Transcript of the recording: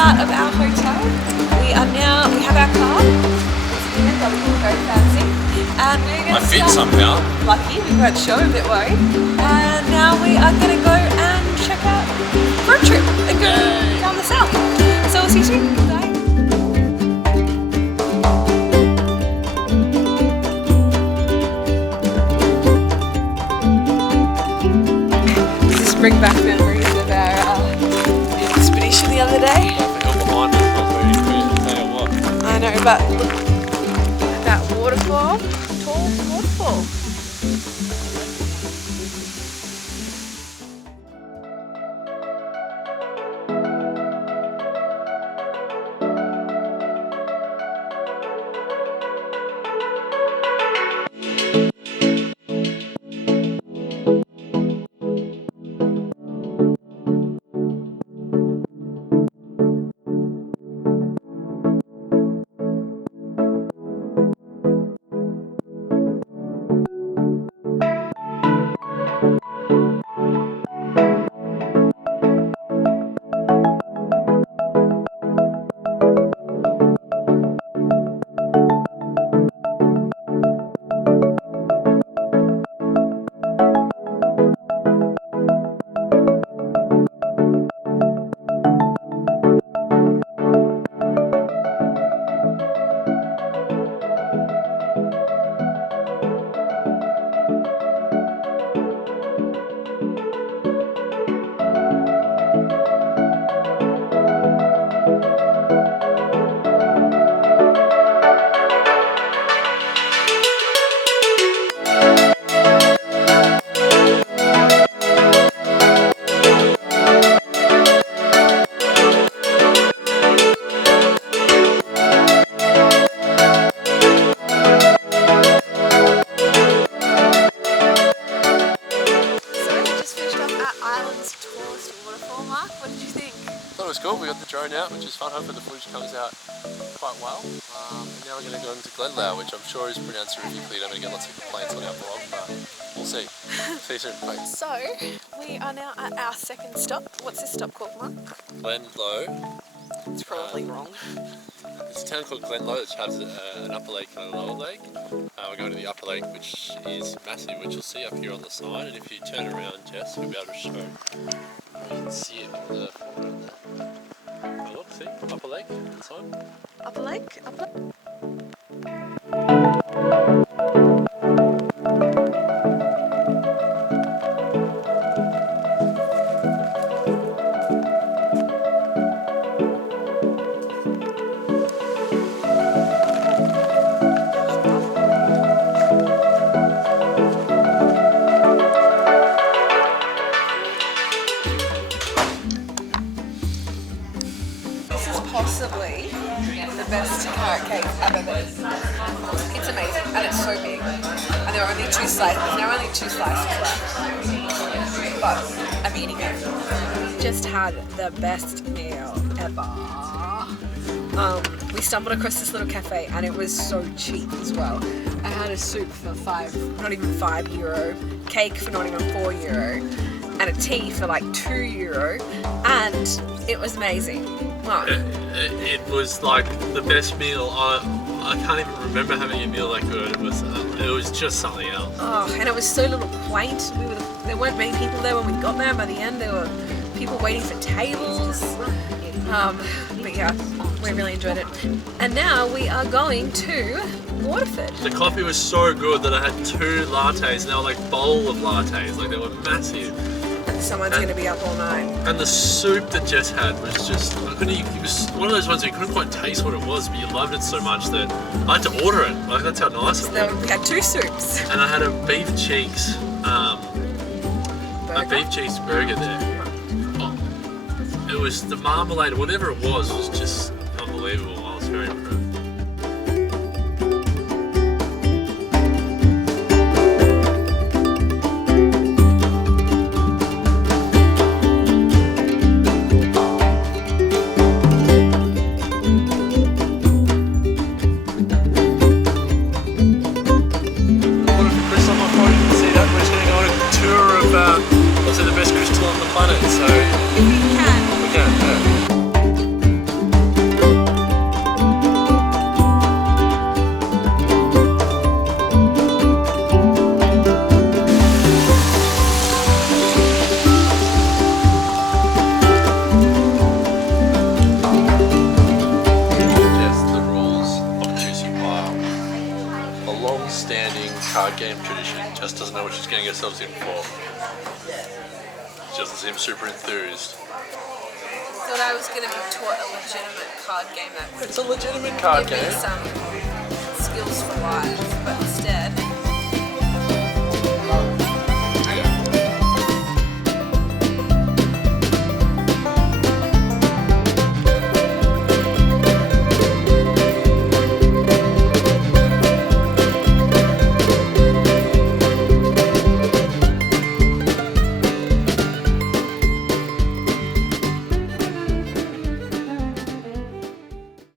start of our hotel. We have our car. It's BMW, very fancy. And we're going to fit somehow. Lucky, we weren't sure, a bit worried. And now we are going to go and check out road trip and go down the south. So we'll see you soon. Bye. Bring back memories of our expedition the other day. I know, but look at that waterfall, tall waterfall. We got the drone out, which is fun. Hopefully the footage comes out quite well. And now we're going to go into Glenlow, which I'm sure is pronounced horrifically. I'm going to get lots of complaints on our blog, but we'll see. See you soon. Bye. So, we are now at our second stop. What's this stop called, Mark? Glenlow. It's probably wrong. It's a town called Glenlow, which has an upper lake and a lower lake. We're going to the upper lake, which is massive, which you'll see up here on the side. And if you turn around, Jess, we'll be able to show. You can see it in the foreground there. Oh, look, see? Upper lake inside. Upper lake? Upper lake? Possibly the best carrot cake I've ever eaten. It's amazing and it's so big. And there are only two slices. There's now only 2 slices left. But I'm eating it. Just had the best meal ever. We stumbled across this little cafe and it was so cheap as well. I had a soup for not even €5, cake for not even €4, and a tea for like €2, and it was amazing. Wow. It was like the best meal. I can't even remember having a meal that good. It was just something else. Oh, and it was so little quaint. There weren't many people there when we got there. By the end, there were people waiting for tables. But yeah, we really enjoyed it. And now we are going to Waterford. The coffee was so good that I had 2 lattes, and they were like bowl of lattes. Like they were massive. Someone's going to be up all night. And the soup that Jess had was just, it was one of those ones where you couldn't quite taste what it was, but you loved it so much that I had to order it. Like that's how nice it was. We had 2 soups. And I had a beef cheeks, burger there. Oh, it was the marmalade, whatever it was just unbelievable. I was very impressed. If we can. We can, yeah. card game tradition. Jess doesn't know what she's getting herself in for. She doesn't seem super enthused. Thought I was going to be taught a legitimate card game that could It's a legitimate card give me game. some skills for life, but instead